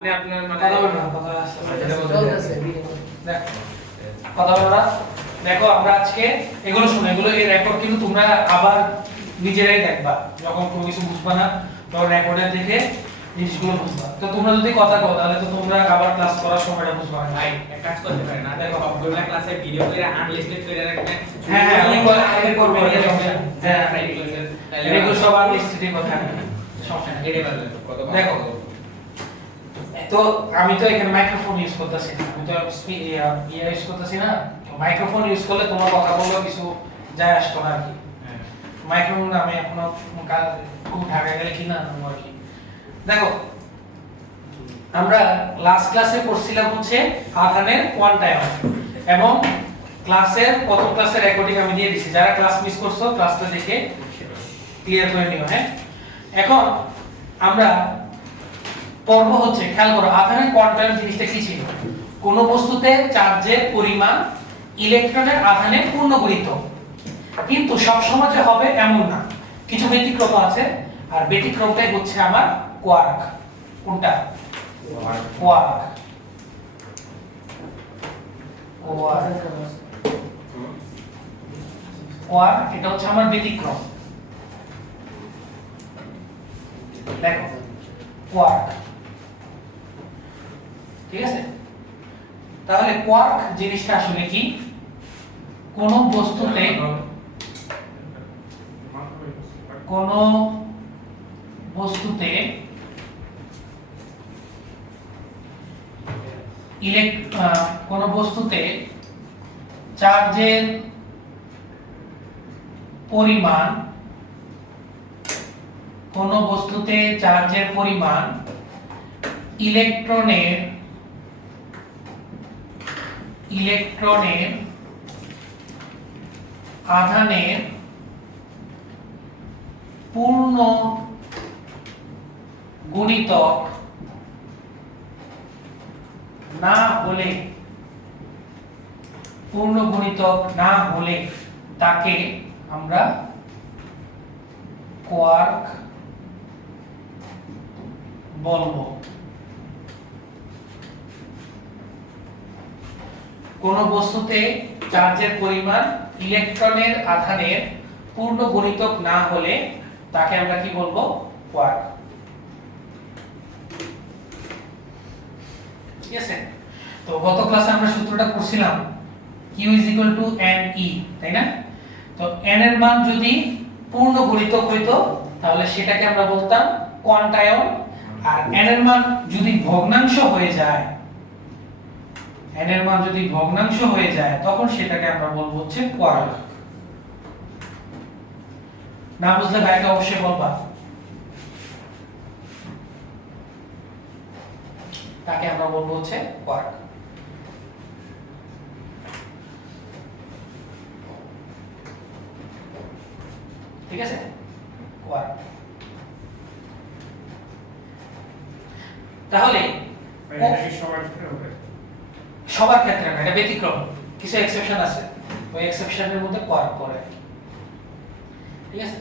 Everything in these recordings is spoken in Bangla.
আপনার মানে কথা বলবো না, কথা চলতেছে কথা বলবো না। দেখো আমরা আজকে এগুলো শুনে এগুলো এই রেকর্ড কিন্তু তোমরা আবার নিজেরাই দেখবা, যখন কোনো কিছু বুঝবা না তখন রেকর্ডে দেখে জিনিসগুলো বুঝবা। তো তোমরা যদি কথা কও তাহলে তো তোমরা আবার ক্লাস করার সময়টা বুঝবা না। ভাই এক কাজ করতে পারেন না, দেখো সবগুলো ক্লাসে ভিডিও করে আনলিস্টেড করে রাখবেন। হ্যাঁ হ্যাঁ আমি বলে আগে করব হ্যাঁ এগুলো সব আনলিস্টেড কথা সমস্যা নেই। এটাই পারবেন কত দেখো তো আমি তো এখানে মাইক্রোফোন ইউজ করতেছি না, আমি তো ইউজ করতেছি না। মাইক্রোফোন ইউজ করলে তোমার কথা বললেও কিছু যায় আসতো না আর কি। মাইক্রোফোন আমি এখনো খুব ঢাকা গেলে কিনা আনবো আর কি। দেখো আমরা লাস্ট ক্লাসে পড়ছিলাম হচ্ছে আধানের কোয়ান্টায়ন এবং ক্লাসের প্রথম ক্লাসের রেকর্ডিং আমি দিয়ে দিছি। যারা ক্লাস মিস করছো ক্লাসটা দেখে ক্লিয়ার করে নিও। হ্যাঁ, এখন আমরা পর্ব হচ্ছে, খেয়াল করো আধানের কোয়ান্টায়ন জিনিসটা কি ছিল। কোন বস্তুতে চার্জের পরিমাণ ইলেকট্রনের আধানে পূর্ণ গুণিতক, কিন্তু সব সময় যে হবে এমন না, কিছু ব্যতিক্রম আছে। আর ব্যতিক্রমটাই হচ্ছে আমার কোয়ার্ক। কোনটা? কোয়ার্ক। কোয়ার্ক এটা হচ্ছে আমার ব্যতিক্রম। দেখো কোয়ার্ক, ঠিক আছে। তাহলে কোয়ার্ক জিনিসটা আসলে কি? কোন বস্তুতে কোন বস্তুতে চার্জের পরিমাণ ইলেকট্রনের আধানের পূর্ণ গুণিতক না হলে তাকে আমরা কোয়ার্ক বলবো। কোন বস্তুতে চার্জের পরিমাণ ইলেকট্রনের আধানের পূর্ণ গুণিতক না হলে তাকে আমরা কি বলবো? কোয়ার্ক। ঠিক আছে। তো গত ক্লাসে আমরা সূত্রটা পড়ছিলাম Q n E, তাই না? তো n এর মান যদি পূর্ণ গুণিতক হইতো তাহলে সেটাকে আমরা বলতাম কোয়ান্টায়ন, আর n এর মান যদি ভগ্নাংশ হয়ে যায় তখন সেটাকে আমরা বলবো হচ্ছে কোয়ার্ক। না বুঝলে ভাইকে অবশ্যই বলবা, তাকে আমরা বলবো হচ্ছে কোয়ার্ক। ঠিক আছে, কোয়ার্ক। তাহলে সবার ক্ষেত্রে না, এটা ব্যতিক্রম, কিছু এক্সেপশন আছে, ওই এক্সেপশনের মধ্যে কোয়ার্ক পড়ে। ঠিক আছে,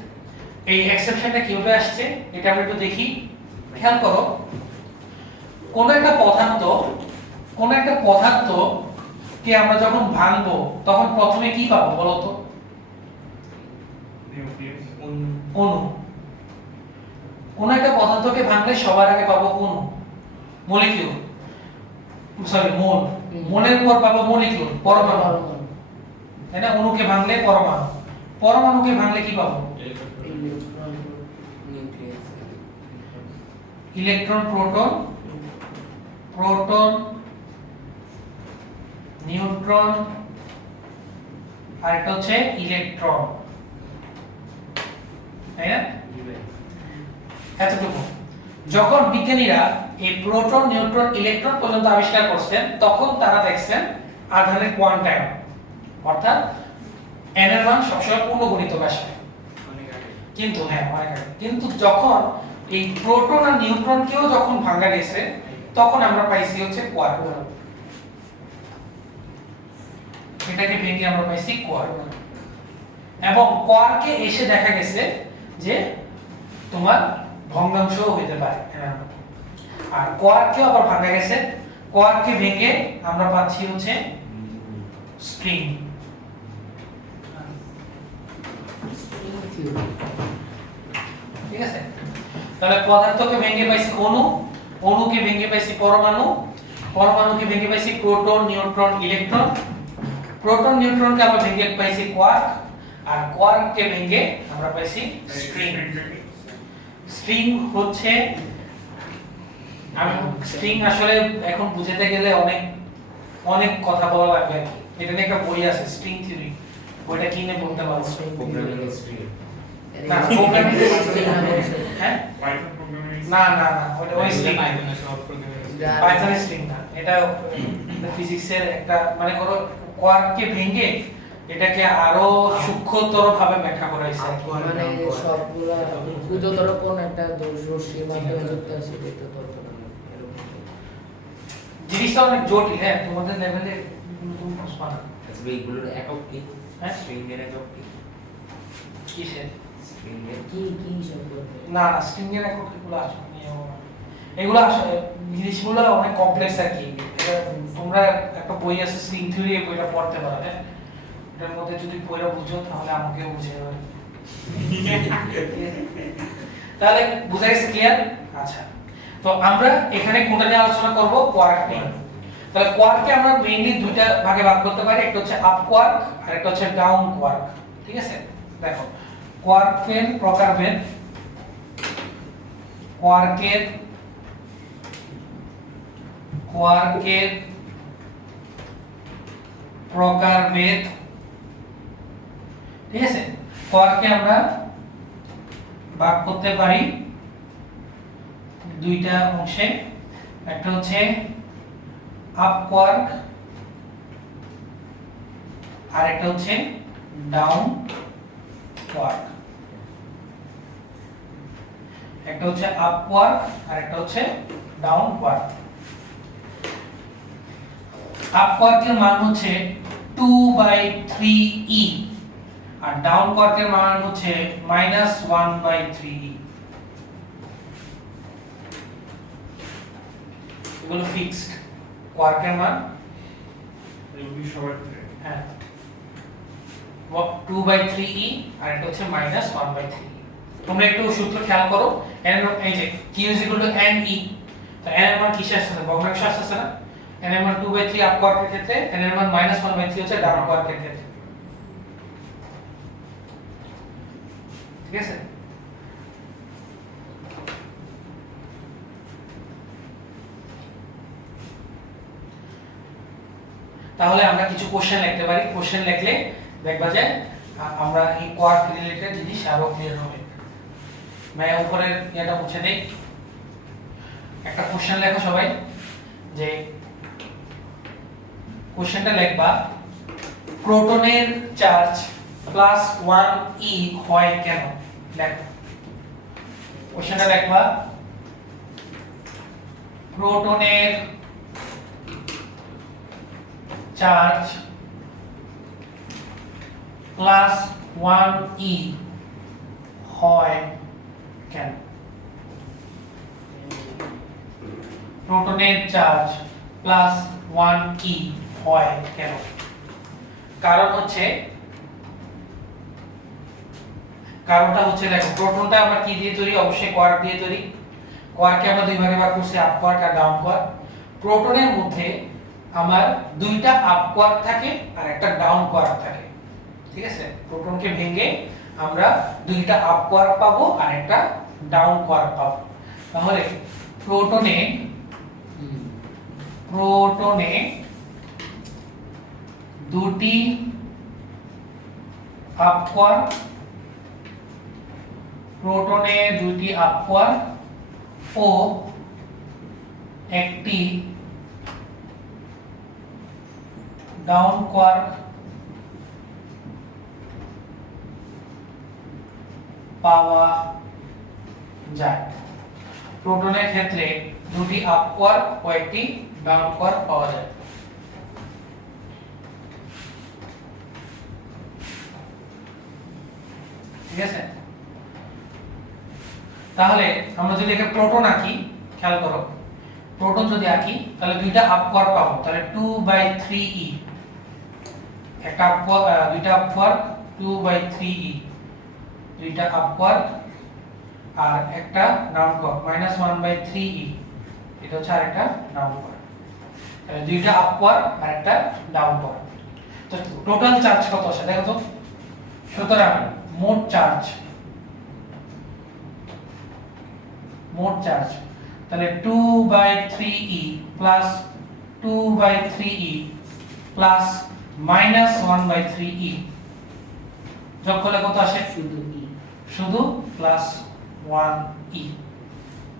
এই এক্সেপশনটা কিভাবে আসছে এটা আমরা একটু দেখি। খেয়াল করো, কোন একটা পদার্থ কে আমরা যখন ভাঙবো তখন প্রথমে কি পাবো বলো তো? অণু। কোন একটা পদার্থকে ভাঙলে সবার আগে পাবো অণু, মলিকিউল, সরি মোল। মোলের পর পাবো মলিকিউল, পরমাণু, তাই না? অণুকে ভাঙলে পরমাণু, পরমাণুকে ভাঙলে কি পাবো? ইলেকট্রন, প্রোটন, নিউট্রন, আর এটা হচ্ছে ইলেকট্রন, তাই না? এতটুকু। যখন বিজ্ঞানীরা এই প্রোটন, নিউট্রন, ইলেকট্রন পর্যন্ত আবিষ্কার করছেন তখন তারা দেখছেন আধানের কোয়ান্টায়ন, অর্থাৎ n এর মান সবসময় পূর্ণ গুণিতক আসবে। কিন্তু কিন্তু যখন এই প্রোটন আর নিউট্রনকেও যখন ভাঙা গেছে তখন আমরা পাইছি হচ্ছে কোয়ার্ক। এটাকে ভেঙে আমরা পাইছি কোয়ার্ক। এবং কোয়ার্কে এসে দেখা গেছে যে তোমার ভগ্নাংশও হইতে পারে। আর কোয়ার্ককে আবার ভাঙা গেছে, কোয়ার্ককে ভেঙে আমরা পাচ্ছি হচ্ছে স্ট্রিং। ঠিক আছে, তাহলে পদার্থকে ভেঙে পাইছি অণু, অণুকে ভেঙে পাইছি পরমাণু, পরমাণুকে ভেঙে পাইছি প্রোটন, নিউট্রন, ইলেকট্রন, প্রোটন নিউট্রনকে আমরা ভেঙে পাইছি কোয়ার্ক, আর কোয়ার্ককে ভেঙে আমরা পাইছি স্ট্রিং। স্ট্রিং হচ্ছে, আমি স্ট্রিং আসলে এখন বুঝাতে গেলে অনেক অনেক কথা বলা লাগবে আর কি। এটা নিয়ে একটা বই আছে স্ট্রিং থিওরি, বইটা কিনে বলতে পারবো। প্রোগ্রামিং স্ট্রিং না প্রোগ্রামিং স্ট্রিং, হ্যাঁ না না না ওই স্ট্রিং পাইথন স্ট্রিং না, এটা ফিজিক্সের একটা মানে করো কোয়ার্ককে ভেঙে এটাকে আরো সূক্ষ্মতর ভাবে ব্যাখ্যা করা হয়েছে। মানে সবগুলা ক্ষুদ্রতর কোন একটা রশ্মির মাধ্যমে যুক্ত আছে এটা তরল জিনিসটা অনেক জটিল, হ্যাঁ তোমাদের লেভেলে তুমি বুঝবা না। আচ্ছা এইগুলোর একক কি? হ্যাঁ স্ট্রিং এর একক কি? কিসের স্ট্রিং এর কি কি হিসাব করবে? না না স্ট্রিং এর একক এগুলো আসলে নিয়ম না। এগুলো আসলে জিনিসগুলো অনেক কমপ্লেক্স আর কি। এটা তোমরা একটা বই আছে স্ট্রিং থিওরি, এই বইটা পড়তে পারো, হ্যাঁ এটার মধ্যে যদি বইটা বুঝো তাহলে আমাকেও বুঝিয়ে দেবে। তাহলে বুঝা গেছে, ক্লিয়ার? আচ্ছা, তো আমরা এখানে কোনটা নিয়ে আলোচনা করব? কোয়ার্ক নিয়ে। তাহলে কোয়ার্ককে আমরা মেইনলি দুইটা ভাগে ভাগ করতে পারি, একটা হচ্ছে আপ কোয়ার্ক আর একটা হচ্ছে ডাউন কোয়ার্ক। ঠিক আছে, দেখো কোয়ার্কের প্রকারভেদ, কোয়ার্কের কোয়ার্কের প্রকারভেদ। ঠিক আছে, কোয়ার্ককে আমরা ভাগ করতে পারি দুইটা অংশে, একটা হচ্ছে আপ কোয়ার্ক আর একটা হচ্ছে ডাউন কোয়ার্ক। একটা হচ্ছে আপ কোয়ার্ক আর একটা হচ্ছে ডাউন কোয়ার্ক। আপ কোয়ার্কের মান হচ্ছে 2/3e আর ডাউন কোয়ার্কের মান হচ্ছে -1/3e। এগুলো ফিক্সড কোয়ার্কের মান, হ্যাঁ 2/3e আর এটা হচ্ছে -1/3e। তোমরা একটু সূত্র খেয়াল করো, n এই যে q ne, তো n এর মান কিসের সাথে ভগ্নাংশ আসছে না, n এর মান 2/3 আপ কোয়ার্কের ক্ষেত্রে, n এর মান -1/3 হচ্ছে ডাউন কোয়ার্কের ক্ষেত্রে। ঠিক আছে, তাহলে আমরা কিছু কোশ্চেন লিখতে পারি, কোশ্চেন লিখলে দেখবা যে আমরা এই কোয়ার্ক রিলেটেড জিনিস আরো ক্লিয়ার হবে। मैं উপরের এটা মুছে দেই, একটা কোশ্চেন লেখো সবাই, যে কোশ্চেনটা লিখবা প্রোটনের চার্জ +1e হয় কেন। লেখো কোশ্চেনটা লিখবা প্রোটনের চার্জ +1e হয় কেন। প্রোটনের চার্জ +1e হয় কেন? কারণ হচ্ছে, কারণটা হচ্ছে দেখো প্রোটনটা আমরা কি দিয়ে তৈরি, অবশ্যই কোয়ার্ক দিয়ে তৈরি। কোয়ার্ককে আমরা দুই ভাগে ভাগ করছি, আপ কোয়ার্ক আর ডাউন কোয়ার্ক। প্রোটনের মধ্যে আমার দুইটা আপ কোয়ার্ক থাকে আর একটা ডাউন কোয়ার্ক থাকে। ঠিক আছে, প্রোটনকে ভেঙে আমরা দুইটা আপ কোয়ার্ক পাবো আর একটা ডাউন কোয়ার্ক পাবো। তাহলে প্রোটনে দুটি আপ কোয়ার্ক, প্রোটনে দুটি আপ কোয়ার্ক ও একটি ডাউন কোয়ার্ক পাওয়া যায়। প্রোটনের ক্ষেত্রে দুটি আপ কোয়ার্ক ও একটি ডাউন কোয়ার্ক পাওয়া যায়। ঠিক আছে, তাহলে আমরা যদি এখানে প্রোটন আঁকি, খেয়াল করো প্রোটন যদি আঁকি তাহলে দুইটা আপওয়ার্ক পাবো, তাহলে 2/3e, একটা আপওয়ার্ক দুইটা আপওয়ার্ক 2/3e, দুইটা আপওয়ার্ক আর একটা ডাউনওয়ার্ক -1/3e, এটা হচ্ছে আরেকটা ডাউনওয়ার্ক। তাহলে দুইটা আপওয়ার্ক আর একটা ডাউনওয়ার্ক। তো টোটাল চার্জ কত আসে দেখো তো। সুতরাং মোট চার্জ তাহলে 2/3e plus 2/3e plus -1/3e যোগ করলে কত আসে? শুধু প্লাস 1e।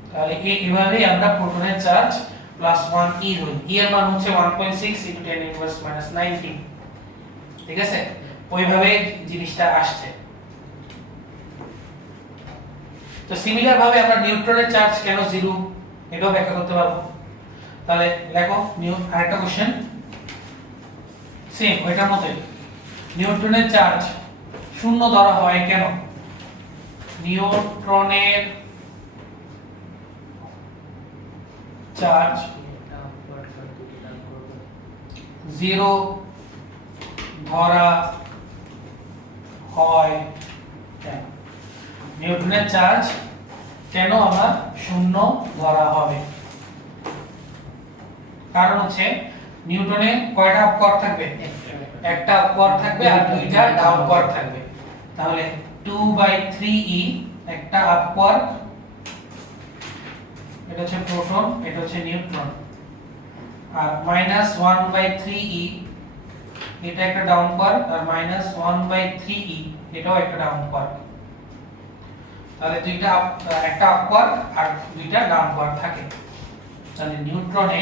তাহলে এইভাবেই আমরা প্রোটনের চার্জ প্লাস 1e ধরি। e এর মান হচ্ছে 1.6 × 10⁻⁻90, ঠিক আছে? ওইভাবে জিনিসটা আসছে। তো সিমিলার ভাবে আমরা নিউট্রনের চার্জ কেন 0 এটাও ব্যাখ্যা করতে পারবো। তাহলে দেখো আরেকটা কোশ্চেন সেম ওইটার মতোই, নিউট্রনের চার্জ 0 ধরা হয় কেন? নিউট্রনের চার্জ 0 ধরা হয় কেন? নিউটনের চার্জ কেন আমার 0 ধরা হবে? কারণ হচ্ছে নিউটনে কয়টা আপওয়ার্ক থাকবে? একটা আপওয়ার্ক থাকবে আর দুইটা ডাউনওয়ার্ক থাকবে। তাহলে 2/3e একটা আপওয়ার্ক, এটা হচ্ছে প্রোটন, এটা হচ্ছে নিউট্রন, আর -1/3e এটা একটা ডাউনওয়ার্ক আর -1/3e এটাও একটা ডাউনওয়ার্ক। তাহলে একটা আপওয়ার্ক আর দুইটা ডাউনওয়ার্ক থাকে। তাহলে নিউট্রনে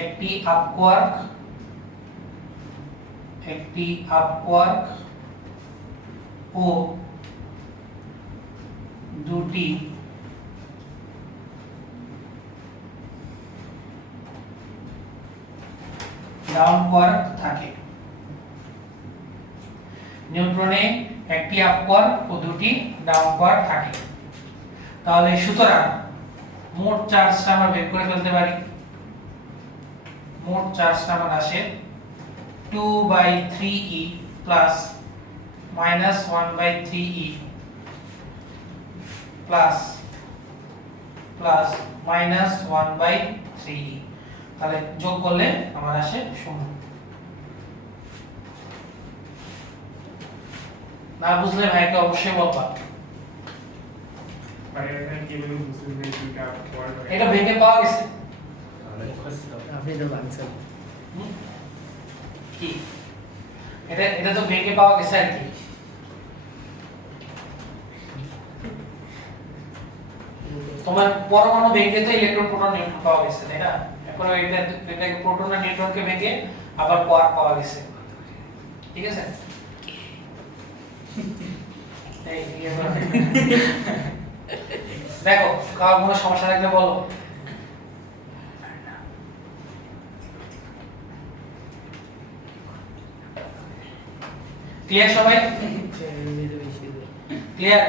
একটি আপওয়ার্ক ও দুটি ডাউনওয়ার্ক থাকে। নিউট্রনে একটি আপওয়ার্ক ও দুটি ডাউনওয়ার্ক থাকে। তাহলে সুতরাং মোট চার্জটা আমরা বের করে ফেলতে পারি। মোট চার্জটা আমার আসে 2/3e plus -1/3e plus -1/3e, তাহলে যোগ করলে আমার আসে 0। না বুঝলে ভাইকে অবশ্যই বলবা। এটা ভেঙে পাওয়া গেছে আপনি তো বানছেন কি? এটা তো ভেঙে পাওয়া গেছে আর কি। তোমার পরমাণু ভেঙে তো ইলেকট্রন প্রোটন নিউট্রন পাওয়া গেছে, তাই না? এখন এটাকে প্রোটন আর নিউট্রনকে ভেঙে আবার কোয়ার্ক পাওয়া গেছে, ঠিক আছে? দেখো কার কোনো সমস্যা থাকলে বলো। ক্লিয়ার সবাই? ক্লিয়ার?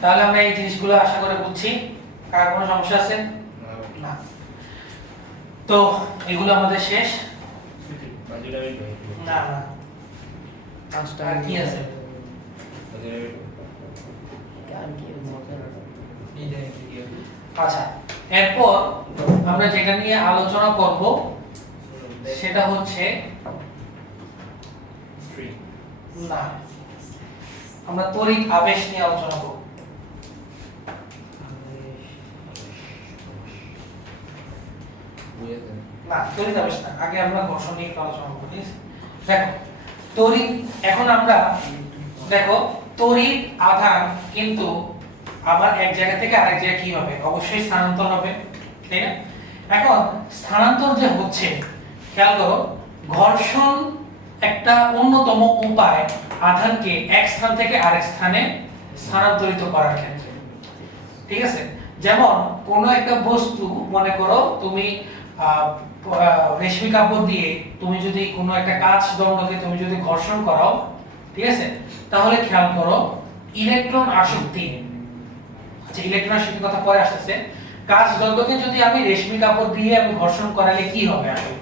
তাহলে আমরা এই জিনিসগুলো আশা করে বুঝছি। কার কোনো সমস্যা আছে? না। তো এগুলো আমাদের শেষ। না না, আর কি আছে? আচ্ছা, এরপর আমরা যেটা নিয়ে আলোচনা করব সেটা হচ্ছে না, আমরা তড়িৎ আবেশ নিয়ে আলোচনা করব। না, তড়িৎ আবেশ না, আগে আমরা ঘর্ষণ নিয়ে আলোচনা করব। দেখো তড়িৎ, এখন আমরা দেখো তড়িৎ আধান কিন্তু আবার এক জায়গা থেকে আরেক জায়গায় কি হবে? অবশ্যই স্থানান্তর হবে, তাই না? এখন স্থানান্তর যে হচ্ছে, খেয়াল করো, ঘর্ষণ একটা অন্যতম উপায় আধানকে এক স্থান থেকে আরেক স্থানে স্থানান্তরিত করার ক্ষেত্রে, ঠিক আছে? যেমন কোনো একটা বস্তু, মনে করো তুমি রেশমি কাপড় দিয়ে তুমি যদি কোনো একটা কাঁচ দণ্ডকে তুমি যদি ঘর্ষণ করাও, ঠিক আছে, তাহলে খেয়াল করো ইলেকট্রন আসক্তি। আচ্ছা, ইলেকট্রন আসক্তির কথা পরে আসতেছে। কাঁচ দণ্ডকে যদি আমি রেশমি কাপড় দিয়ে আমি ঘর্ষণ করালে কি হবে আসলে?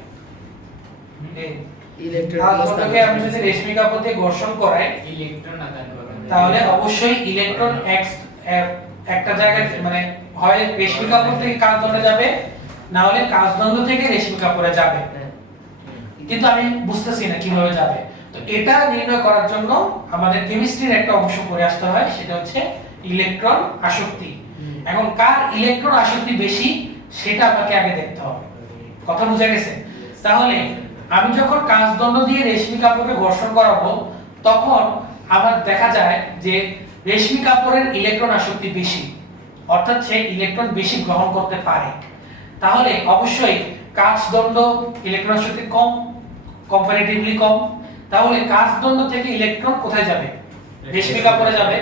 ইলেকট্রন কাঁচ দণ্ডকে আমি যদি রেশমি কাপড় দিয়ে ঘর্ষণ করাই ইলেকট্রন আদান প্রদান, তাহলে অবশ্যই ইলেকট্রন একটা জায়গায় মানে হয় রেশমি কাপড় থেকে কাঁচ দণ্ডে যাবে, না হলে কাঁচ দণ্ড থেকে রেশমি কাপড়ে যাবে। কিন্তু আমি বুঝতেছি না কিভাবে যাবে। তো এটা নির্ণয় করার জন্য আমাদের কেমিস্ট্রির একটা অংশ পড়ে আসতে হয়, সেটা হচ্ছে ইলেকট্রন আসক্তি। এখন কার ইলেকট্রন আসক্তি বেশি সেটা আমাকে আগে দেখতে হবে। কথা বুঝা গেছে? তাহলে আমি যখন কাঁচ দণ্ড দিয়ে রেশমি কাপড়কে ঘর্ষণ করাবো তখন আমার দেখা যায় যে রেশমি কাপড়ের ইলেকট্রন আসক্তি বেশি, অর্থাৎ সে ইলেকট্রন বেশি গ্রহণ করতে পারে। তাহলে অবশ্যই কাঁচ দণ্ড ইলেকট্রন আসক্তি কম, কম্পারেটিভলি কম। তাহলে কাঁচ দণ্ড থেকে ইলেকট্রন কোথায় যাবে? রেশমি কাপড়ে যাবে।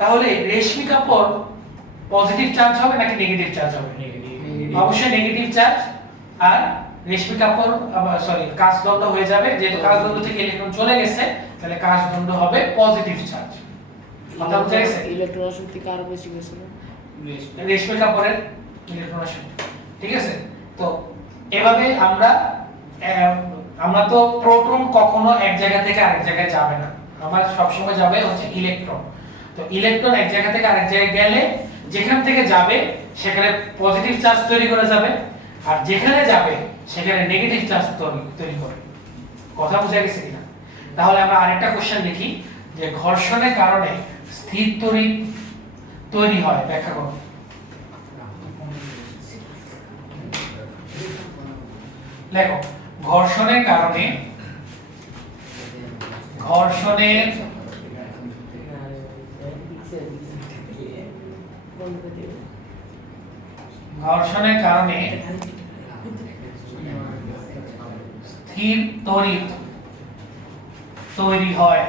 তাহলে রেশমি কাপড় পজিটিভ চার্জ হবে নাকি নেগেটিভ চার্জ হবে? অবশ্যই নেগেটিভ চার্জ। আর রেশমি কাপড় কাঁচ দণ্ড হয়ে যাবে, যেহেতু কাঁচ দণ্ড থেকে ইলেকট্রন চলে গেছে তাহলে কাঁচ দণ্ড হবে পজিটিভ চার্জ। কথা বুঝা গেছে? ইলেকট্রন আসক্তি কার বেশি গেছিল? রেশমি কাপড়ের ইলেকট্রন আসক্তি। ঠিক আছে? তো এভাবে আমরা তো প্রোটন কখনো এক জায়গা থেকে আরেক জায়গায় যাবে না, আমার সবসময় যাবে হচ্ছে ইলেকট্রন। তো ইলেকট্রন এক জায়গা থেকে আরেক জায়গায় গেলে যেখান থেকে যাবে সেখানে পজিটিভ চার্জ তৈরি করে যাবে, আর যেখানে যাবে সেখানে নেগেটিভ চার্জ তৈরি করে। কথা বুঝা গেছে কিনা? তাহলে আমরা আরেকটা কোশ্চেন দেখি যে ঘর্ষণের কারণে স্থির তড়িৎ তৈরি হয়, ব্যাখ্যা করো। দেখো, ঘর্ষণের কারণে স্থির তড়িৎ তৈরি হয়।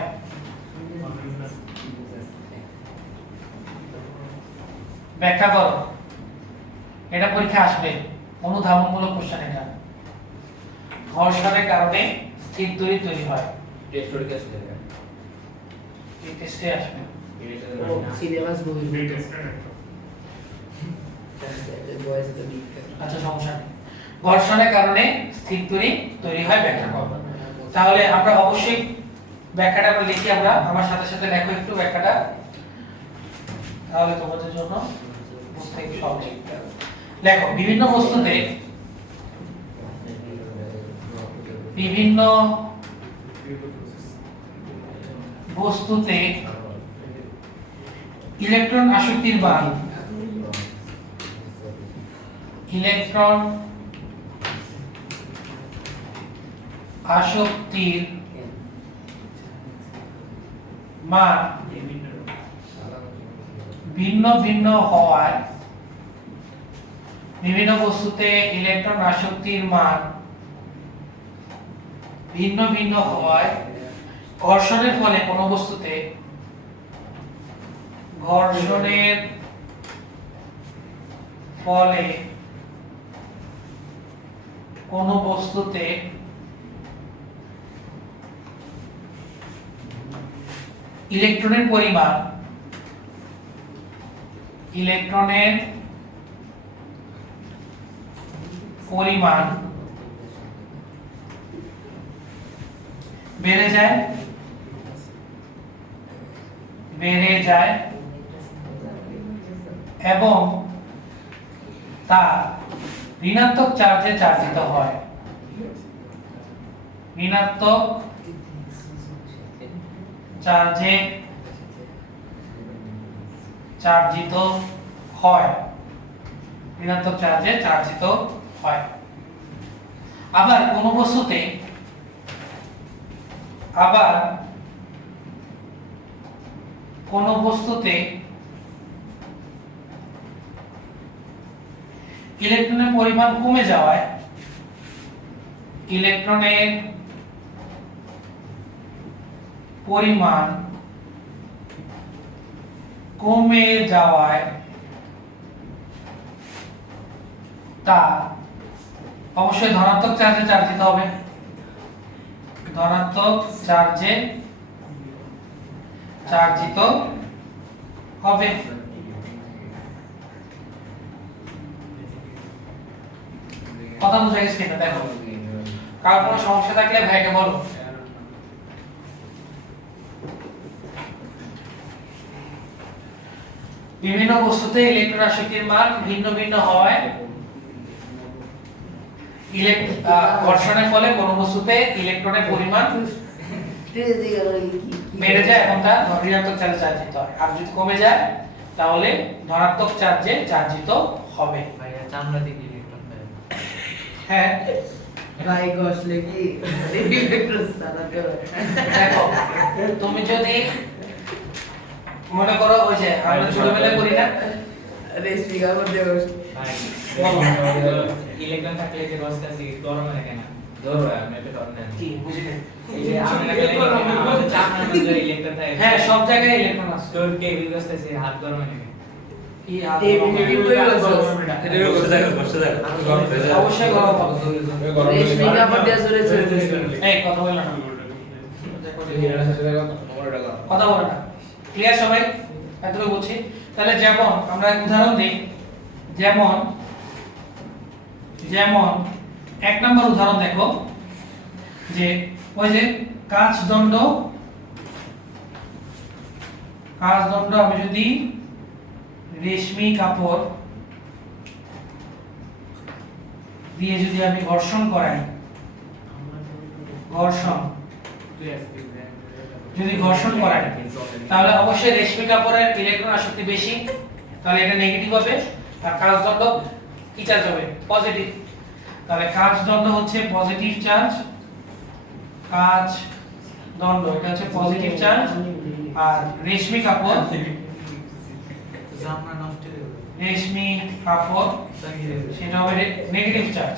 ব্যাখ্যা করো। এটা পরীক্ষা আসবে, অনুধাবনমূলক কোশ্চেন। এটা ঘর্ষণের কারণে স্থির তড়িৎ তৈরি হয়। এই টেস্টে আসবে। সিলেবাস বই আচ্ছা, সমস্যা নেই। ঘর্ষণের কারণে স্থির তড়িৎ তৈরি হয়, ব্যাখ্যা করো। তাহলে আমরা অবশ্যই ব্যাখ্যাটা আমরা লিখি। আমরা আমার সাথে সাথে লেখো একটু ব্যাখ্যাটা, তাহলে তোমাদের জন্য বুঝতে একটু সহজ হবে। দেখো, বিভিন্ন বস্তুতে ইলেকট্রন আসক্তির মান ভিন্ন ভিন্ন হওয়ায় বিভিন্ন বস্তুতে ইলেকট্রন আসক্তির মান ভিন্ন ভিন্ন হওয়ায় ঘর্ষণের ফলে কোনো বস্তুতে ইলেকট্রনের পরিমাণ বেড়ে যায় এবং তা ঋণাত্মক চার্জে চার্জিত হয়। ঋণাত্মক চার্জে চার্জিত হয়। আবার কোন বস্তুতে ইলেকট্রনের পরিমাণ কমে যাওয়ায় তা অবশ্যই ধনাত্মক চার্জে চার্জিত হবে। ধনাত্মক চার্জে চার্জিত হবে। কথা বুঝা গেছে কিনা দেখো, কার কোনো সমস্যা থাকলে ভাইকে বলো। বিভিন্ন বস্তুতে ইলেকট্রন আসক্তির মান ভিন্ন ভিন্ন হওয়ায় ঘর্ষণের ফলে কোনো বস্তুতে ইলেকট্রনের পরিমাণ বেড়ে যায় এবং তা ঋণাত্মক চার্জে চার্জিত হয়, আর যদি কমে যায় তাহলে ধনাত্মক চার্জে চার্জিত হবে। ভাইয়া চামড়া থেকে ইলেকট্রন পায়। হ্যাঁ গায়ে ঘষলে কি ইলেকট্রন স্থানান্তর হয়? দেখো, তুমি যদি মনে করো ওই যে আমরা ছোটবেলায় করি না, রেশমি কাপড় দিয়ে ঘষলে। ভাই ইলেকট্রন থাকলে যে রসটা আছে গরম হয় কেন? ধরো আপনি এটা ধরেন না। কি বুঝিনি? এই যে আমরা গেলে আমাদের চামড়ার মধ্যে ইলেকট্রন থাকে। হ্যাঁ সব জায়গায় ইলেকট্রন আছে। তোর কেবল বসতে আছে হাত গরম হয় কেন? কি আর অবশ্যই গরম হবে। রেশমি কাপড় দিয়ে জোরে জোরে ঘষলে। এই কথা বললাম না, কথা বলো না। ক্লিয়ার সবাই? এতটুকু বলছি। তাহলে যেমন আমরা এক উদাহরণ দিই, যেমন যেমন এক নম্বর উদাহরণ দেখো, যে ওই যে কাঁচদণ্ড আমি যদি রেশমি কাপড় দিয়ে যদি আমি ঘর্ষণ করাই, যদি ঘর্ষণ করাই তাহলে অবশ্যই রেশমি কাপড়ের ইলেকট্রন আসক্তি বেশি, তাহলে এটা নেগেটিভ হবে। আর কাঁচদণ্ড কি চার্জ হবে? পজিটিভ। তাহলে কাঁচদণ্ড হচ্ছে পজিটিভ চার্জ, কাঁচদণ্ড এটা হচ্ছে পজিটিভ চার্জ, আর রেশমি কাপড় সেটা হবে নেগেটিভ চার্জ।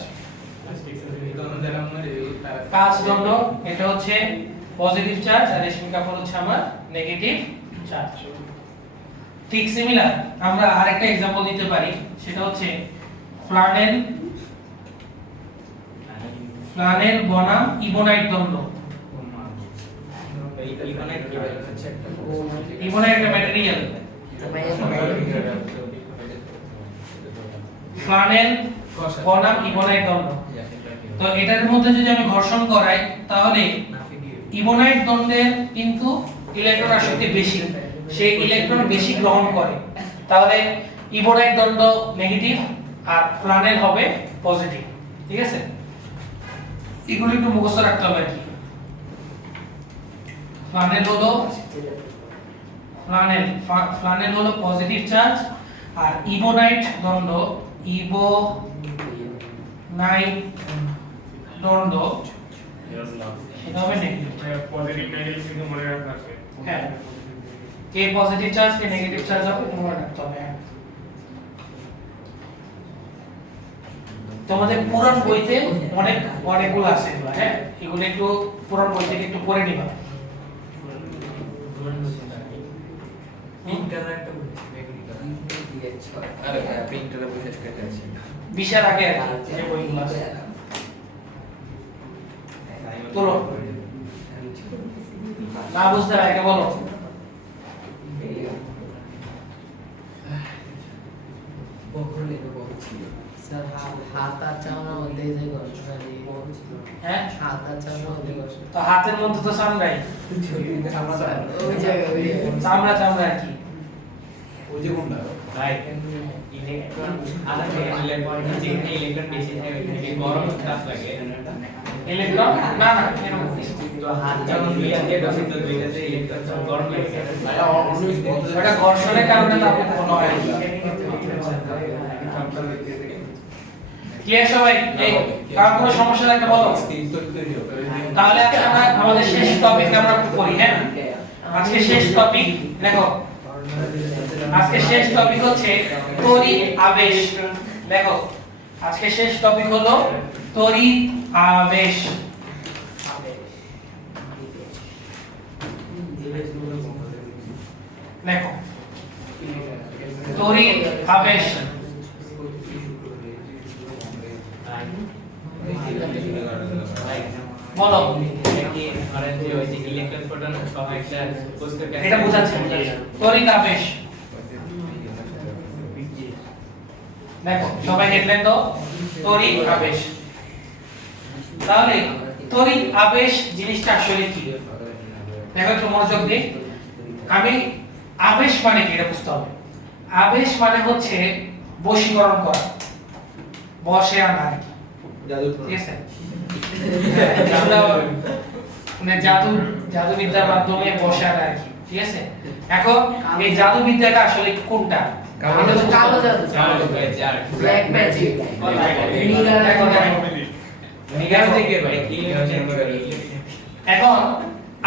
কাঁচদণ্ড এটা হচ্ছে পজিটিভ চার্জ আর রেশমি কাপড় হচ্ছে আমার নেগেটিভ চার্জ। ঠিক সিমিলার আমরা আরেকটা एग्जांपल দিতে পারি, সেটা হচ্ছে ফ্লানেল বনাম ইবোনাইট দণ্ড। ইবোনাইট একটা ম্যাটেরিয়াল, ফ্লানেল বনাম ইবোনাইট দণ্ড। তো এটার মধ্যে যদি আমি ঘর্ষণ করাই তাহলে ইবোনাইট দণ্ডের কিন্তু ইলেকট্রন আসক্তি বেশি, সে ইলেকট্রন বেশি গ্রহণ করে, তাহলে ইবোনাইট দণ্ড নেগেটিভ আর ফ্লানেল হবে পজিটিভ। ঠিক আছে, এগুলো একটু মুখস্থ রাখতে হবে কি। ফ্লানেল হলো পজিটিভ চার্জ আর ইবোনাইট দণ্ড সেটা হবে নেগেটিভ। পজিটিভ নেগেটিভ কিন্তু মনে রাখতে হবে। হ্যাঁ, কে পজিটিভ চার্জ কে নেগেটিভ চার্জ হবে মনে রাখতে হবে। তোমাদের পুরান বইতে অনেকগুলো আছে এগুলো। হ্যাঁ, এগুলো একটু পুরান বই থেকে একটু পড়ে নিবা। বিশাল আগে যে বইগুলো আছে তোলো, না বুঝতে আগে বলো। স্যার হাত আর চামড়ার মধ্যে যে ঘষা হ্যাঁ, হাত আর চামড়ার মধ্যে ঘষা তো হাতের মধ্যে তো চামড়াই, ওই জায়গায় চামড়া আর কি ভাই ইলেকট্রন আলাদা ইলেকট্রন যেখানে ইলেকট্রন বেশি থাকে ওইখানে গরম তাপ লাগে। ইলেকট্রন না এরকম তো হাত যখন দুই হাতে বসে তো দুই হাতে ইলেকট্রন গরম লাগে। ওটা ঘর্ষণের কারণে তাপ উৎপন্ন হয়। ক্লিয়ার সবাই? এই কার কোনো সমস্যা থাকলে বলো। তাহলে আজকে আমরা আমাদের শেষ টপিকটা আমরা করি। হ্যাঁ, আজকে শেষ টপিক দেখো, আজকে শেষ টপিক হচ্ছে তড়িৎ আবেশ। দেখো, আজকে শেষ টপিক হলো তড়িৎ আবেশ। দেখো, তড়িৎ আবেশ বলো। ইলেকট্রন প্রোটন সব একটা বস্তুকে এটা বোঝাচ্ছে তড়িৎ আবেশ। দেখো সবাই হেডলাইন দাও, তড়িৎ আবেশ। তাহলে তড়িৎ আবেশ জিনিসটা আসলে কি? দেখো একটু মনোযোগ দিয়ে, আমি আবেশ মানে কি এটা বুঝতে হবে। আবেশ মানে হচ্ছে বশীকরণ করা, বশে আনা আর কি, ঠিক আছে? আমরা মানে জাদুবিদ্যার মাধ্যমে বশে আনা আর কি, ঠিক আছে? এখন এই জাদুবিদ্যাটা আসলে কোনটা? এটা তো কালো জাদু, ব্ল্যাক ম্যাজিক, নিগার থেকে ভাই কি এখন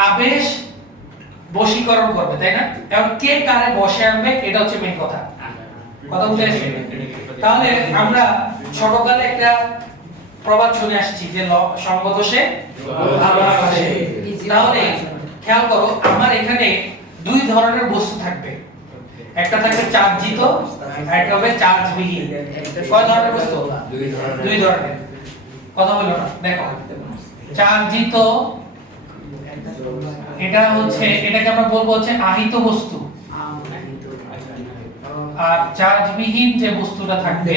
আবেশ বশীকরণ করবে, তাই না? এখন কে কারে বশে আনবে এটা হচ্ছে মেইন কথা। কথা বুঝতে পারছি? তাহলে আমরা ছোটকালে একটা প্রবাদ শুনে আসছি যে সঙ্গদোষে আবার আসে। তাহলে খেয়াল করো, আমার এখানে দুই ধরনের বস্তু থাকবে, একটা থাকবে চার্জিত আর একটা হবে চার্জবিহীন। কয় ধরনের বস্তু? দুই ধরনের। কথা বলো না, দেখো চার্জিত এটা হচ্ছে, এটাকে আমরা বলবো হচ্ছে আহিত বস্তু, আর চার্জবিহীন যে বস্তুটা থাকবে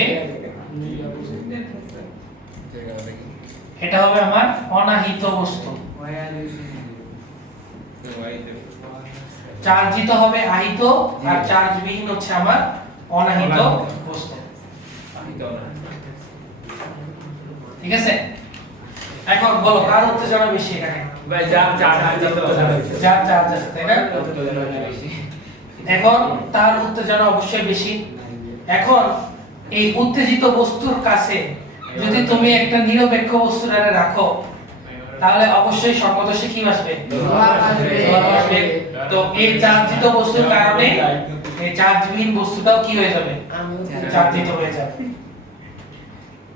এটা হবে আমার অনাহিত বস্তু। চার্জিত হবে আহিত আর চার্জবিহীন হচ্ছে আমার অনাহিত বস্তু, ঠিক আছে? এখন বলো কার উত্তেজনা বেশি এখানে? ভাই যার চার্জ যার চার্জ আছে, তাই না? এখন তার উত্তেজনা অবশ্যই বেশি। এখন এই উত্তেজিত বস্তুর কাছে যদি তুমি একটা নিরপেক্ষ বস্তুর রাখো তাহলে অবশ্যই সঙ্গদোষে কি আসবে? আসবে। তো এই চার্জিত বস্তুর কারণে এই চার্জবিহীন বস্তুটাও কি হয়ে যাবে? চার্জিত হয়ে যাবে।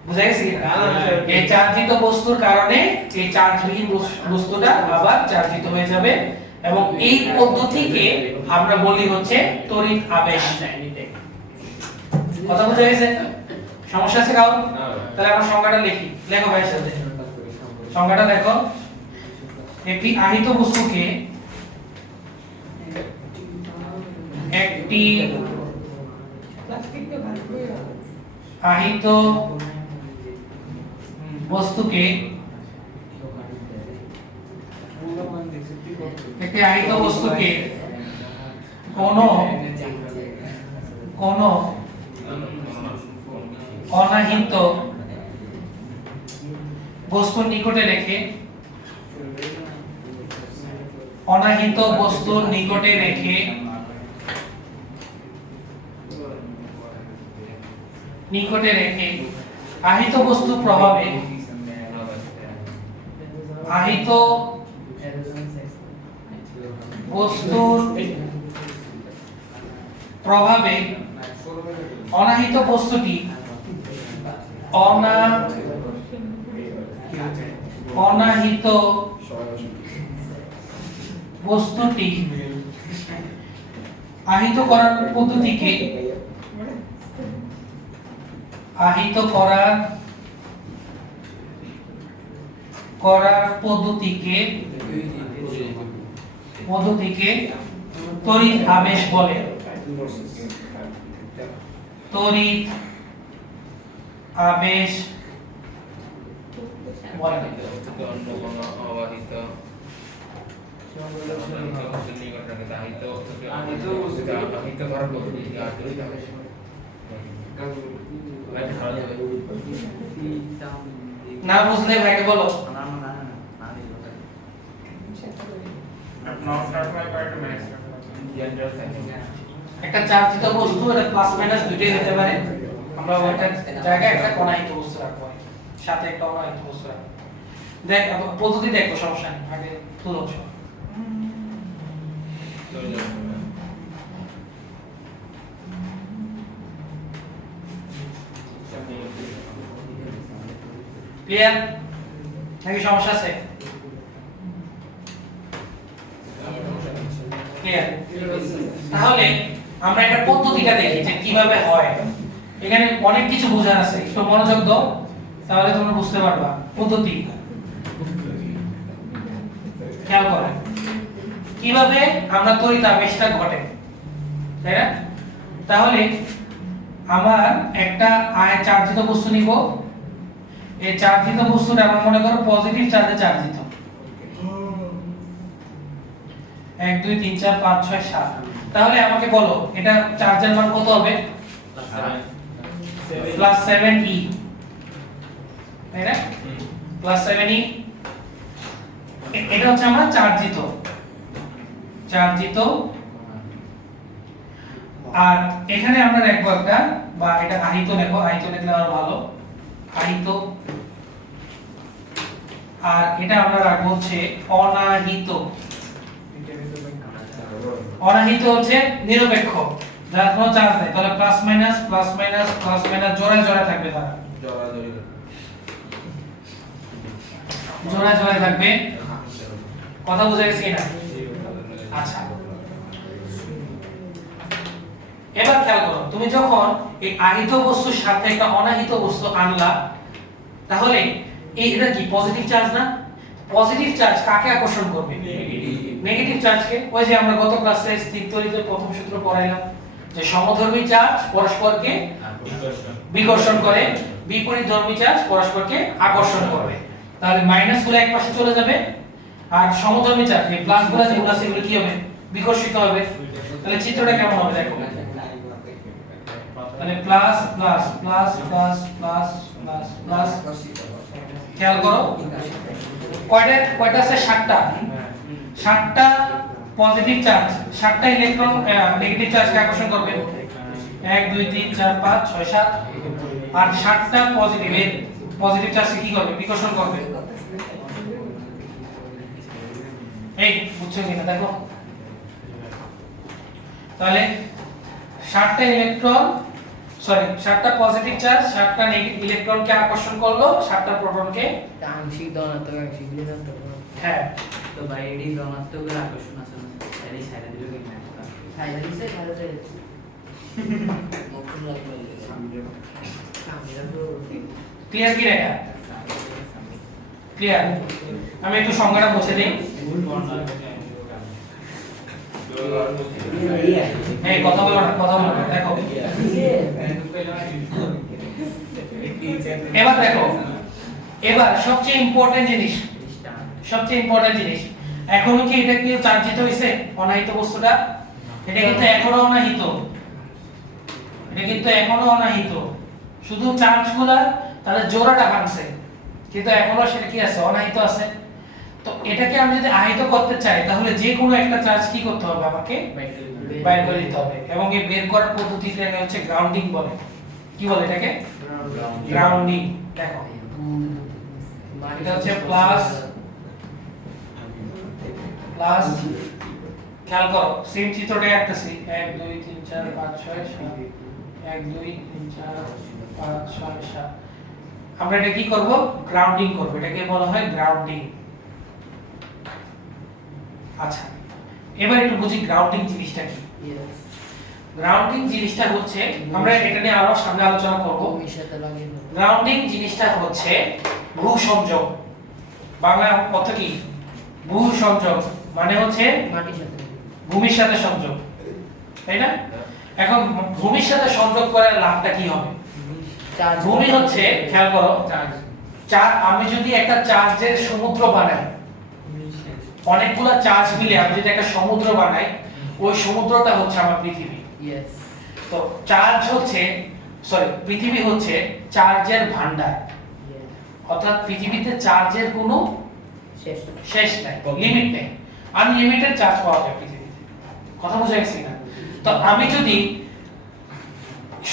বুঝা গেছে কি? এই চার্জিত বস্তুর কারণে এই চার্জবিহীন বস্তুটা আবার চার্জিত হয়ে যাবে, এবং এই পদ্ধতিকে আমরা বলি হচ্ছে তড়িৎ আবেশ। কথা বুঝা গেছে? সমস্যা আছে কারণ? তাহলে আমরা সংজ্ঞাটা লিখি, লেখো ভাইয়ের সাথে। সংজ্ঞাটা দেখো, একটি আহিত বস্তুকে একটি আহিত বস্তুকে কোনো অনাহিত বস্তুর নিকটে রেখে আহিত বস্তুর প্রভাবে অনাহিত বস্তুটি আহিত করার পদ্ধতিকে তড়িৎ আবেশ বলে। তড়িৎ আবেশ বলে। না বুঝলে ভাইকে বলো। একটা চার্জিত বস্তু এটা প্লাস মাইনাস দুইটাই হতে পারে, আমরা ওইটা জায়গায় একটা অনাহিত বস্তু রাখবো, সাথে একটা অনাহিত বস্তু রাখবো। দেখ পদ্ধতি দেখো, সমস্যা নেই, আগে তুলো সব। ক্লিয়ার নাকি সমস্যা আছে? ক্লিয়ার? তাহলে আমরা একটা পদ্ধতিটা দেখি যে কিভাবে হয়। এখানে অনেক কিছু বোঝার আছে, একটু মনোযোগ দাও তাহলে তোমরা বুঝতে পারবা পদ্ধতি। খেয়াল করো কিভাবে আমরা তড়িৎ আবেশটা ঘটে, তাই না? তাহলে আমার একটা চার্জিত বস্তু নিব, এই চার্জিত বস্তুটা আমরা মনে করো পজিটিভ চার্জে চার্জিত। 1 2 3 4 5 6 7। তাহলে আমাকে বলো এটা চার্জের মান কত হবে? +7e, তাই না? +7e, এটা হচ্ছে আমার চার্জিত। আর এখানে আমরা রাখবো একটা, বা এটা আহিত লিখো, আহিত লিখলে আরো ভালো, আহিত। আর এটা আমরা রাখবো হচ্ছে অনাহিত। অনাহিত হচ্ছে নিরপেক্ষ, যার কোনো চার্জ নেই, তাহলে plus minus plus minus plus minus জোড়ায় জোড়ায় থাকবে, তারা জোড়ায় জোড়ায় থাকবে। কথা বুঝা গেছে কিনা? আচ্ছা, এবার খেয়াল করো, তুমি যখন এই আহিত বস্তুর সাথে একটা অনাহিত বস্তু আনলা, তাহলে এটা কি পজিটিভ চার্জ না? পজিটিভ চার্জ কাকে আকর্ষণ করবে? নেগেটিভ চার্জকে। ওই যে আমরা গত ক্লাসে স্থির তড়িতের প্রথম সূত্র পড়াইলাম যে সমধর্মী চার্জ পরস্পরকে বিকর্ষণ করে, বিপরীতধর্মী চার্জ পরস্পরকে আকর্ষণ করবে। তাহলে মাইনাস গুলো এক পাশে চলে যাবে, আর সমধর্মী চার্জ এই প্লাস গুলো যেগুলো আছে এগুলো কি হবে? বিকর্ষিত হবে। তাহলে চিত্রটা কেমন হবে দেখো, তাহলে plus plus plus plus plus plus plus. খেয়াল করো কয়টা আছে? 7টা। 7টা পজিটিভ চার্জ, 7টা ইলেকট্রন নেগেটিভ চার্জকে আকর্ষণ করবে। 1 2 3 4 5 6 7। আর 7টা পজিটিভ চার্জকে কি করবে? বিকর্ষণ করবে। এই বুঝছো কিনা দেখো, তাহলে 7টা ইলেকট্রন, সরি 7টা পজিটিভ চার্জ 7টা নেগেটিভ ইলেকট্রনকে আকর্ষণ করলো, 7টা প্রোটনকে আংশিক ধনাত্মক আংশিক ঋণাত্মক। হ্যাঁ, তো ভাই এডি ধনাত্মকের আকর্ষণ আছে না, এই সাইডে দিলে কি না? সাইডে দিছে সাইডে নতুন লাগবে সামনে তো ক্লিয়ার কি রেখা? ক্লিয়ার? আমি একটু সংজ্ঞাটা মুছে দিই। এই কথা বলো না, কথা বলো না, দেখো এবার দেখো, এবার সবচেয়ে ইম্পর্টেন্ট জিনিস, এখনো কি এটা কি চার্জিত হইছে? অনাহিত বস্তুটা এটা কিন্তু এখনো অনাহিত, শুধু চার্জগুলা তাদের জোড়াটা ভাঙছে, কিন্তু এখনো সেটা কি আছে? অনাহিত আছে। তো এটাকে আমি যদি আহিত করতে চাই, তাহলে যে কোনো একটা চার্জ কি করতে হবে? আমাকে বাইর করে দিতে হবে। এবং এই বের করার পদ্ধতিটাকে হচ্ছে গ্রাউন্ডিং বলে। কি বলে এটাকে? গ্রাউন্ডিং। দেখো এটা হচ্ছে প্লাস প্লাস, খেয়াল করো সেম চিত্রটা আঁকতেছি। 1 2 3 4 5 6 7, 1 2 3 4 5 6 7। আমরা এটা কি করব? গ্রাউন্ডিং করব। এটাকে বলা হয় গ্রাউন্ডিং। আচ্ছা, এবার একটু বুঝি গ্রাউন্ডিং জিনিসটা কি। গ্রাউন্ডিং জিনিসটা হচ্ছে, আমরা এটা নিয়ে আরো সামনে আলোচনা করব। গ্রাউন্ডিং জিনিসটা হচ্ছে ভূ সংযোগ। বাংলা অর্থ কি? ভূ সংযোগ মানে হচ্ছে মাটির সাথে ভূমির সাথে সংযোগ, তাই না? এখন ভূমির সাথে সংযোগ করার লাভটা কি হবে? ভূমি হচ্ছে, খেয়াল করো, আমি যদি একটা চার্জের সমুদ্র বানাই, অনেকগুলো চার্জ মিলে আমি যদি একটা সমুদ্র বানাই, ওই সমুদ্রটা হচ্ছে আমার পৃথিবী। তো চার্জ হচ্ছে, পৃথিবী হচ্ছে চার্জের ভান্ডার। অর্থাৎ পৃথিবীতে চার্জের কোনো শেষ নাই, লিমিট নেই, আনলিমিটেড চার্জ পাওয়া যায় পৃথিবীতে। কথা বুঝা গেছে না? তো আমি যদি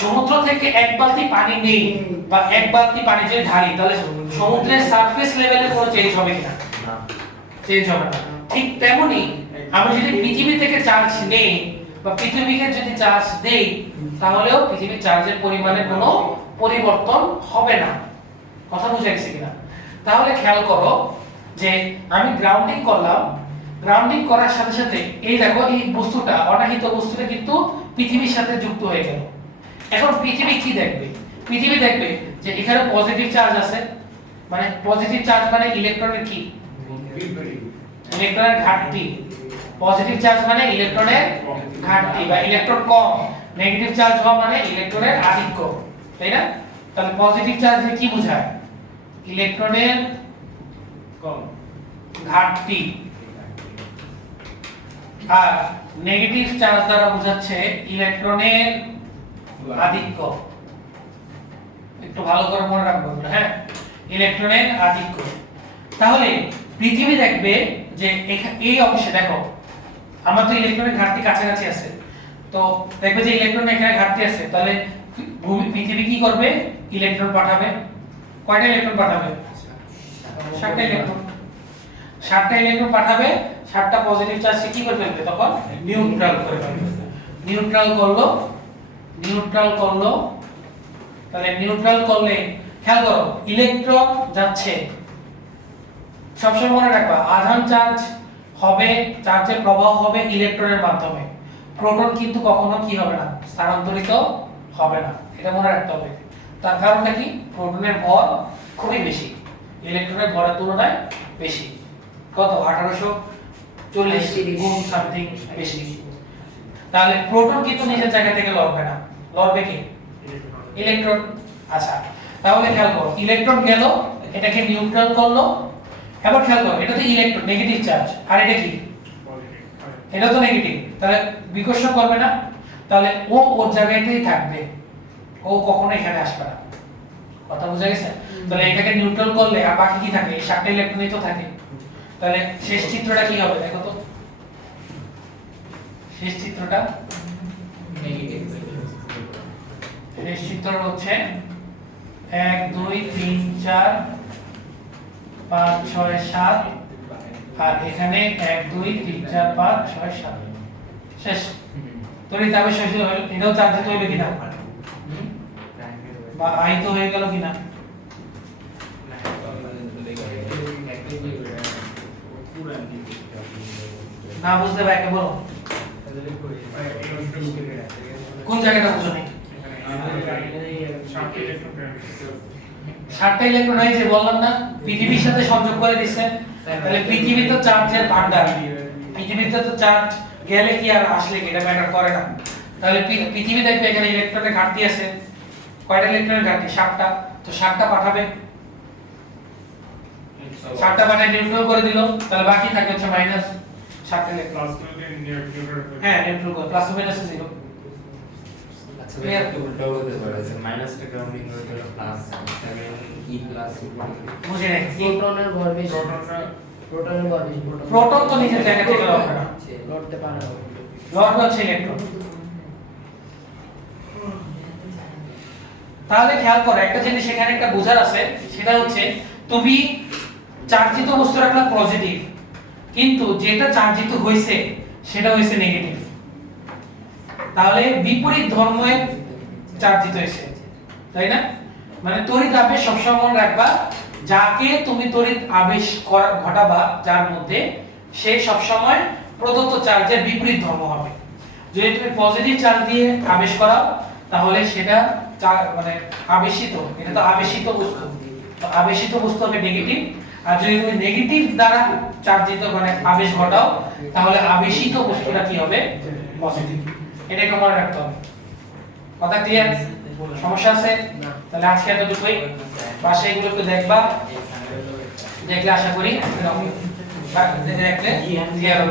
সমুদ্র থেকে 1 বালতি পানি নেই বা 1 বালতি পানি যদি ঢালি, তাহলে সমুদ্রের সারফেস লেভেলে কোনো চেঞ্জ হবে কিনা? না, চেঞ্জ হবে না। ঠিক তেমনি আমি যদি পৃথিবী থেকে চার্জ নেই বা পৃথিবীকে যদি চার্জ দেই, তাহলেও পৃথিবীর চার্জের পরিমাণে কোনো পরিবর্তন হবে না। কথা বুঝা গেছে কিনা? তাহলে খেয়াল করো যে আমি গ্রাউন্ডিং করলাম, গ্রাউন্ডিং করার সাথে সাথে এই দেখো এই বস্তুটা, অনাহিত বস্তুটা কিন্তু পৃথিবীর সাথে যুক্ত হয়ে গেল। এখন পৃথিবী কি দেখবে? পৃথিবী দেখবে যে এখানে পজিটিভ চার্জ আছে, মানে পজিটিভ চার্জ মানে ইলেকট্রনের কি? ইলেকট্রনের ঘাটতি। পজিটিভ চার্জ মানে ইলেকট্রনের ঘাটতি বা ইলেকট্রন কম। নেগেটিভ চার্জ হওয়া মানে ইলেকট্রনের আধিক্য, তাই না? তাহলে পজিটিভ চার্জে কি বোঝায়? ইলেকট্রনের কম ঘাটতি। আর নেগেটিভ চার্জ দ্বারা বোঝাচ্ছে ইলেকট্রনের আধিক্য। একটু ভালো করে মনে রাখবেন, হ্যাঁ, ইলেকট্রনের আধিক্য। তাহলে পৃথিবী দেখবে যে এই অংশে দেখো আমার তো ইলেকট্রনের ঘাটতি কাছাকাছি আছে, তো দেখবে যে ইলেকট্রন এখানে ঘাটতি আছে, তাহলে পৃথিবী কি করবে? ইলেকট্রন পাঠাবে। কয়টা ইলেকট্রন পাঠাবে? 7টা ইলেকট্রন। 7টা ইলেকট্রন পাঠাবে, 7টা পজিটিভ চার্জকে কি করে ফেলবে? তখন নিউট্রাল করে ফেলবে। নিউট্রাল করলো, তাহলে নিউট্রাল করলে খেয়াল করো ইলেকট্রন যাচ্ছে, সবসময় মনে রাখবা আধান চার্জ হবে, চার্জের প্রবাহ হবে ইলেকট্রনের মাধ্যমে। প্রোটন কিন্তু কখনো কি হবে না? স্থানান্তরিত হবে না, এটা মনে রাখতে হবে। তার কারণটা কি? প্রোটনের ভর খুবই বেশি, ইলেকট্রনের ভরের তুলনায় বেশি। কত? 1840 গুণ সামথিং বেশি। তাহলে প্রোটন কিন্তু নিজের জায়গা থেকে লড়বে না, লড়বে কি? ইলেকট্রন। আচ্ছা, তাহলে খেয়াল করো ইলেকট্রন গেল, এটাকে নিউট্রাল করলো। এবার খেয়াল করো এটা তো ইলেকট্রন নেগেটিভ চার্জ, আর এটা কি? এটা তো নেগেটিভ, তাহলে বিকর্ষণ করবে না, তাহলে ও ওর জায়গাতেই থাকবে, ও কখনো এখানে আসবে না। কথা বোঝা গেছে? তাহলে এটাকে নিউট্রাল করলে আর বাকি কি থাকে? এই 7টা ইলেকট্রনই তো থাকে। তাহলে শেষ চিত্রটা কি হবে দেখো তো, শেষ চিত্রটা নেগেটিভ শেষ চিত্র হচ্ছে 1 2 3 4 5 6 7, আর এখানে 1 2 3 4 5 6 7 শেষ। তড়িৎ আবেশ শেষ হলো, এটাও চার্জিত হইলো কিনা? বা আহিত হয়ে গেল কিনা? না বুঝতে পারবে বলো কোন জায়গাটা বুঝো নি? 7টা ইলেকট্রন এই যে বললাম না পৃথিবীর সাথে সংযোগ করে দিচ্ছে, তাহলে পৃথিবী তো চার্জের ভান্ডার, পৃথিবীতে তো চার্জ গেলে কি আর আসলে কি এটা ম্যাটার করে না। তাহলে পৃথিবী দেখবে এখানে ইলেকট্রনের ঘাটতি আছে, কয়টা ইলেকট্রনের ঘাটতি? 7টা। তো 7টা পাঠাবে, 7টা পাঠায় নিউট্রাল করে দিল, তাহলে বাকি থাকে হচ্ছে মাইনাস 7টা ইলেকট্রন। হ্যাঁ, নিউট্রাল করে প্লাস মাইনাস 0। আচ্ছা ভাই একটু উল্টো হতে পারে যে মাইনাসটা গ্রাউন্ডিং হয়ে গেল প্লাস 7 ই প্লাস বুঝে নাই প্রোটনের ভর বেশি, প্রোটনের ভর বেশি। প্রোটন তো নিজের জায়গা থেকে লড়বে না, লড়তে পারে না। লড়বে হচ্ছে ইলেকট্রন। তাহলে খেয়াল করো একটা জিনিস এখানে একটা বোঝার আছে, সেটা হচ্ছে তুমি চার্জিত বস্তু রাখলা পজিটিভ, কিন্তু যেটা চার্জিত হইছে সেটা হইছে নেগেটিভ, তাহলে বিপরীত ধর্মের চার্জিত হইছে, তাই না? মানে তড়িৎ আবেশ সবসময় মনে রাখবা যাকে তুমি তড়িৎ আবেশ ঘটাবা যার মধ্যে, সে সবসময় প্রদত্ত চার্জের বিপরীত ধর্ম হবে। যদি তুমি পজিটিভ চার্জ দিয়ে আবেশ করাও তাহলে সেটা মানে আবেশিত, এটা তো আবেশিত বস্তু, তো আবেশিত বস্তু হবে নেগেটিভ। আর যদি তুমি নেগেটিভ দ্বারা চার্জিত মানে আবেশ ঘটাও তাহলে আবেশিত বস্তুটা কি হবে? পজিটিভ। এটা একটু মনে রাখতে হবে। কথা ক্লিয়ার? সমস্যা আছে? তাহলে আজকে এতটুকুই, বাসায় এগুলো একটু দেখবা, দেখলে আশা করি দেখলে ক্লিয়ার হবে।